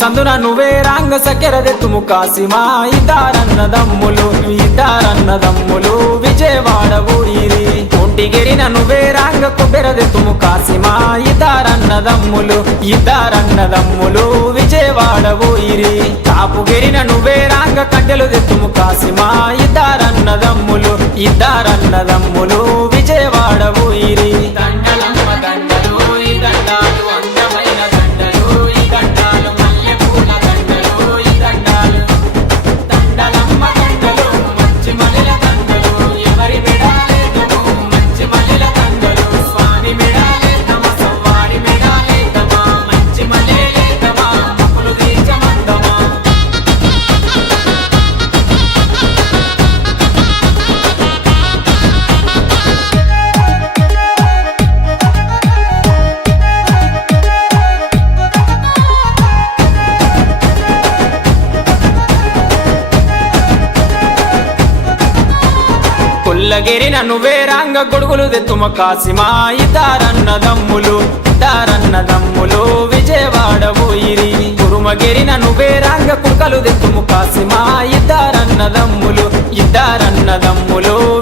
సందున నువ్వే రాంగ సకెరదెత్తుము కాసిమా ఇద్దారన్నదమ్ములు విజయవాడ ఊరిరి ఒంటిగిరిన నువ్వే రాంగ కొబ్బెరదెత్తుము కాసిమా ఇద్దారన్నదమ్ములు విజయవాడ ఊరిరి కాపుగిరిన నువ్వే రాంగ కట్టెలు దెత్తుము కాసిమా ఇద్దారన్నదమ్ములు విజయవాడ ఊరిరి దండలమ్మ దండలు ఈ దండాలు అందమైన దండలు ఈ దండాలు మల్లెపూల దండలు ఈ దండాలు దండలమ్మ దండలు మంచి మల్లెల దండలు ఎవరి మెడాలేదము మంచి మల్లెల దండలు స్వామి మెడాలేదమా సవ్వాడి మెడాలేదమా మంచి మల్లెలేదమా మొక్కులు తీర్చమందమా కొల్లగిరిన నువ్వే రాంగ గొడుగులు దెత్తుమ కాసిమా ఇద్దారన్నదమ్ములు విజయవాడ ఊరిరి కురుమగిరిన నువ్వే రాంగ కుర్కలు దెత్తుము కాసిమా ఇద్దారన్నదమ్ములు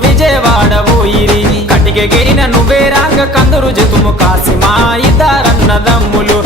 విజయవాడ ఊరిరి కటికెగిరిన నువ్వే రాంగ కందురు జెతుము కాసిమా ఇద్దారన్నదమ్ములు